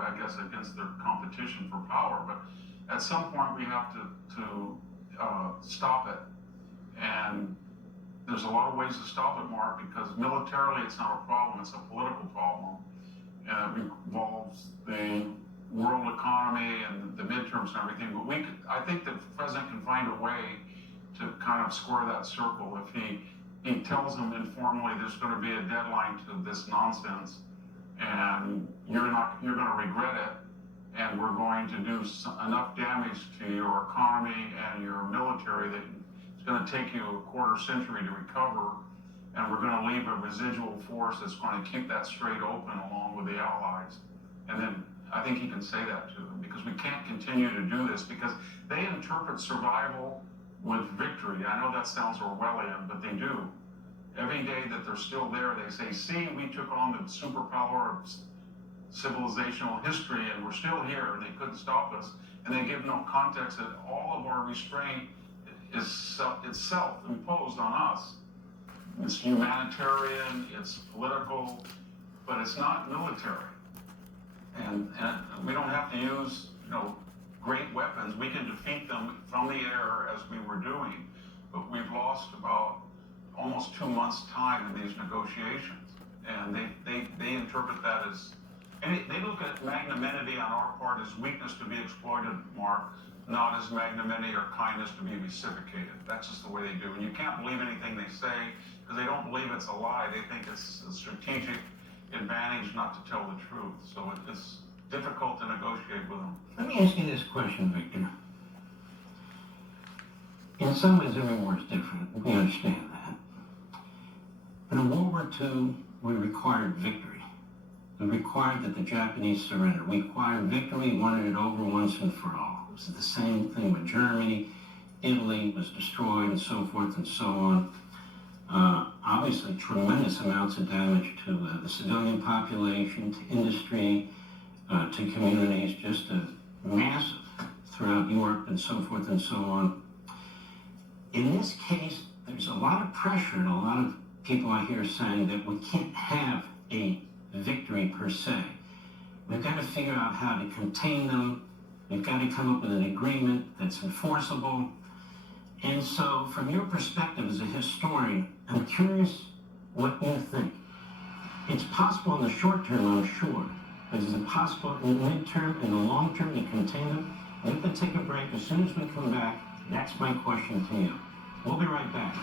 I guess, against their competition for power. But at some point, we have to stop it. And there's a lot of ways to stop it, Mark, because militarily it's not a problem, it's a political problem. And it involves the world economy and the midterms and everything. But I think the president can find a way to kind of square that circle. If he tells them informally there's going to be a deadline to this nonsense, and you're going to regret it, and we're going to do enough damage to your economy and your military that it's going to take you a quarter century to recover, and we're going to leave a residual force that's going to keep that strait open along with the Allies. And then I think he can say that to them, because we can't continue to do this, because they interpret survival with victory. I know that sounds Orwellian, but they do. Every day that they're still there, they say, see, we took on the superpower of civilizational history, and we're still here, and they couldn't stop us. And they give no context that all of our restraint is self-imposed on us. It's humanitarian, it's political, but it's not military. And we don't have to use, great weapons. We can defeat them from the air as we were doing, but we've lost about almost 2 months' time in these negotiations. And they interpret that as, and they look at magnanimity on our part as weakness to be exploited, Mark, not as magnanimity or kindness to be reciprocated. That's just the way they do. And you can't believe anything they say, because they don't believe it's a lie. They think it's a strategic advantage not to tell the truth. So it's difficult to negotiate with them. Let me ask you this question, Victor. In some ways, every war is different. We understand that. But in World War II, we required victory. We required that the Japanese surrender. We required victory. We wanted it over once and for all. It was the same thing with Germany. Italy was destroyed, and so forth and so on. Obviously, tremendous amounts of damage to the civilian population, to industry, to communities, just massive throughout Europe and so forth and so on. In this case, there's a lot of pressure, and a lot of people I hear saying that we can't have a victory per se. We've got to figure out how to contain them. We've got to come up with an agreement that's enforceable. And so, from your perspective as a historian, I'm curious what you think. It's possible in the short term, I'm sure, but is it possible in the midterm, in the long term, to contain them? We have to take a break. As soon as we come back, that's my question to you. We'll be right back.